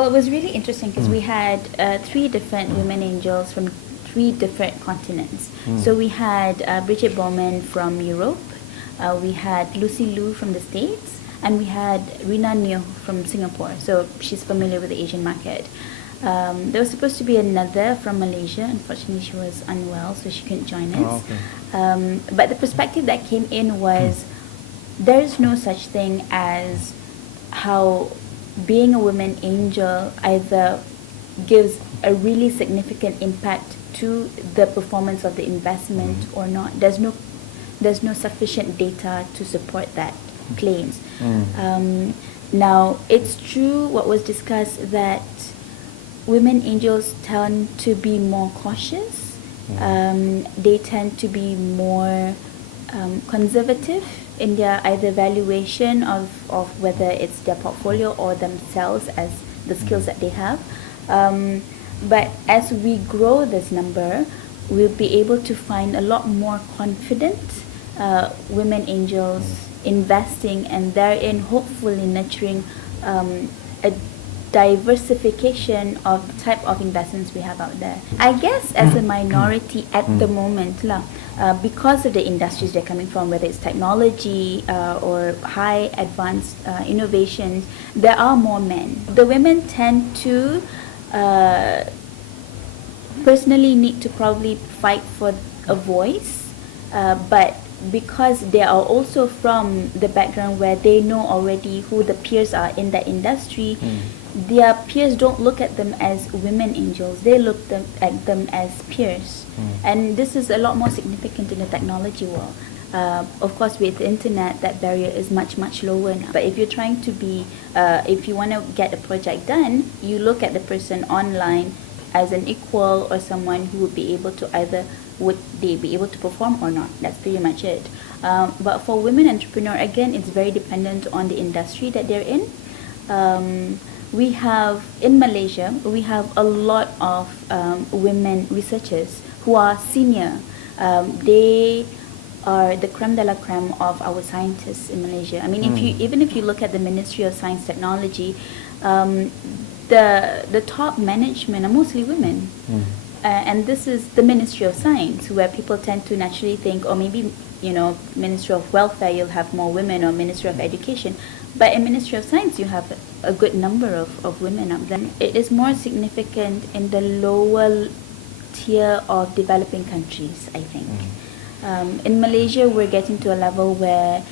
Well, it was really interesting because we had three different women angels from three different continents. So we had Bridget Bowman from Europe, we had Lucy Liu from the States, and we had Rina Neo from Singapore. So she's familiar with the Asian market. There was supposed to be another from Malaysia. Unfortunately, she was unwell, so she couldn't join us. But the perspective that came in was there is no such thing as how being a women angel either gives a really significant impact to the performance of the investment or not. There's no sufficient data to support that claims. Now, it's true what was discussed that women angels tend to be more cautious. They tend to be more conservative in their either valuation of whether it's their portfolio or themselves as the skills that they have. But as we grow this number, we'll be able to find a lot more confident women angels investing, and therein hopefully nurturing a diversification of the type of investments we have out there. I guess as a minority at the moment, because of the industries they're coming from, whether it's technology or high advanced innovations, there are more men. The women tend to personally need to probably fight for a voice, but because they are also from the background where they know already who the peers are in that industry, their peers don't look at them as women angels, they look at them as peers. And this is a lot more significant in the technology world. Of course, with the internet, that barrier is much lower now. But if you're trying to be, if you want to get a project done, you look at the person online as an equal or someone who would be able to either, would they be able to perform or not. That's pretty much it. But for women entrepreneur, again, it's very dependent on the industry that they're in. We have, in Malaysia, we have a lot of women researchers who are senior. They are the creme de la creme of our scientists in Malaysia. I mean, even if you look at the Ministry of Science Technology, the top management are mostly women. And this is the Ministry of Science, where people tend to naturally think, or maybe, Ministry of Welfare, you'll have more women, or Ministry of Education. But in Ministry of Science, you have a good number of women up there. It is more significant in the lower tier of developing countries, I think. In Malaysia, we're getting to a level where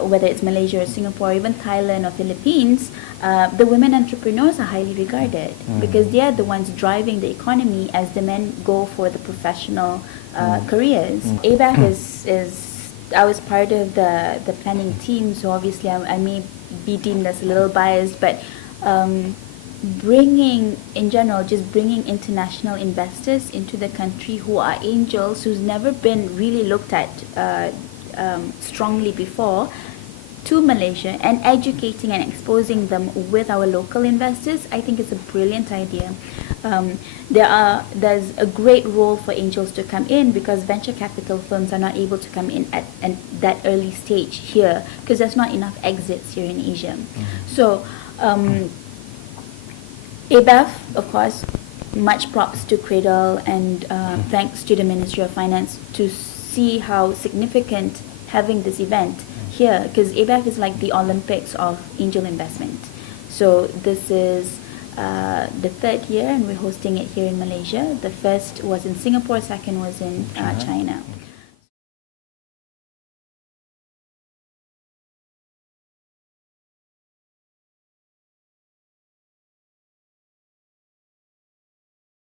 whether it's Malaysia or Singapore, or even Thailand or Philippines, the women entrepreneurs are highly regarded because they are the ones driving the economy as the men go for the professional careers. ABAC is I was part of the planning team, so obviously I may be deemed as a little biased, but bringing international investors into the country who are angels, who's never been really looked at strongly before, to Malaysia, and educating and exposing them with our local investors, I think it's a brilliant idea. There's a great role for angels to come in because venture capital firms are not able to come in at that early stage here because there's not enough exits here in Asia. So ABAF, of course, much props to Cradle, and thanks to the Ministry of Finance to see how significant having this event here, because ABAF is like the Olympics of angel investment. So this is the third year, and we're hosting it here in Malaysia. The first was in Singapore, second was in China.